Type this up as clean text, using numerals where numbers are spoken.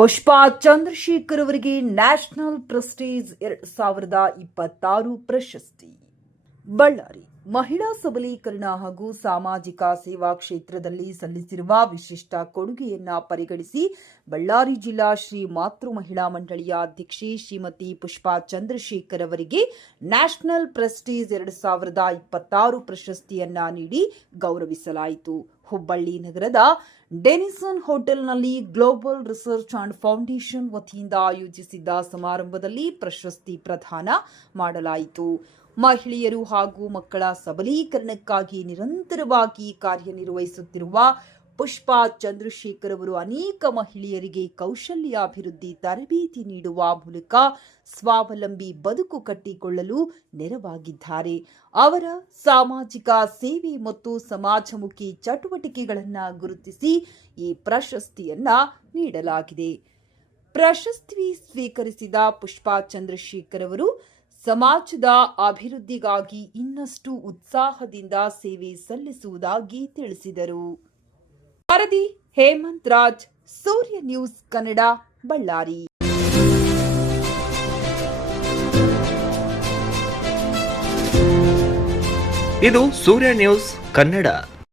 ಪುಷ್ಪಾ ಚಂದ್ರಶೇಖರ್ ಅವರಿಗೆ national Prestige 2026 ಪ್ರಶಸ್ತಿ. ಬಳ್ಳಾರಿ ಮಹಿಳಾ ಸಬಲೀಕರಣ ಹಾಗೂ ಸಾಮಾಜಿಕ ಸೇವಾ ಕ್ಷೇತ್ರದಲ್ಲಿ ಸಲ್ಲಿಸಿರುವ ವಿಶಿಷ್ಟ ಕೊಡುಗೆಯನ್ನ ಪರಿಗಣಿಸಿ ಬಳ್ಳಾರಿ ಜಿಲ್ಲಾ ಶ್ರೀ ಮಾತೃ ಮಹಿಳಾ ಮಂಡಳಿಯ ಅಧ್ಯಕ್ಷೆ ಶ್ರೀಮತಿ ಪುಷ್ಪಾ ಚಂದ್ರಶೇಖರ್ ಅವರಿಗೆ ನ್ಯಾಷನಲ್ ಪ್ರೆಸ್ಟೀಜ್ 2026 ಪ್ರಶಸ್ತಿಯನ್ನ ನೀಡಿ ಗೌರವಿಸಲಾಯಿತು. ಹುಬ್ಬಳ್ಳಿ ನಗರದ ಡೆನಿಸನ್ ಹೋಟೆಲ್ನಲ್ಲಿ ಗ್ಲೋಬಲ್ ರಿಸರ್ಚ್ ಅಂಡ್ ಫೌಂಡೇಶನ್ ವತಿಯಿಂದ ಆಯೋಜಿಸಿದ್ದ ಸಮಾರಂಭದಲ್ಲಿ ಪ್ರಶಸ್ತಿ ಪ್ರದಾನ ಮಾಡಲಾಯಿತು. ಮಹಿಳೆಯರು ಹಾಗೂ ಮಕ್ಕಳ ಸಬಲೀಕರಣಕ್ಕಾಗಿ ನಿರಂತರವಾಗಿ ಕಾರ್ಯನಿರ್ವಹಿಸುತ್ತಿರುವ ಪುಷ್ಪಾ ಚಂದ್ರಶೇಖರ್ ಅವರು ಅನೇಕ ಮಹಿಳೆಯರಿಗೆ ಕೌಶಲ್ಯಾಭಿವೃದ್ಧಿ ತರಬೇತಿ ನೀಡುವ ಮೂಲಕ ಸ್ವಾವಲಂಬಿ ಬದುಕು ಕಟ್ಟಿಕೊಳ್ಳಲು ನೆರವಾಗಿದ್ದಾರೆ. ಅವರ ಸಾಮಾಜಿಕ ಸೇವೆ ಮತ್ತು ಸಮಾಜಮುಖಿ ಚಟುವಟಿಕೆಗಳನ್ನು ಗುರುತಿಸಿ ಈ ಪ್ರಶಸ್ತಿಯನ್ನ ನೀಡಲಾಗಿದೆ. ಪ್ರಶಸ್ತಿ ಸ್ವೀಕರಿಸಿದ ಪುಷ್ಪಾ ಚಂದ್ರಶೇಖರ್ ಅವರು ಸಮಾಜದ ಅಭಿವೃದ್ಧಿಗಾಗಿ ಇನ್ನಷ್ಟು ಉತ್ಸಾಹದಿಂದ ಸೇವೆ ಸಲ್ಲಿಸುವುದಾಗಿ ತಿಳಿಸಿದರು. ವರದಿ ಹೇಮಂತ್ ರಾಜ್, ಸೂರ್ಯ ನ್ಯೂಸ್ ಕನ್ನಡ, ಬಳ್ಳಾರಿ. ಇದು ಸೂರ್ಯ ನ್ಯೂಸ್ ಕನ್ನಡ.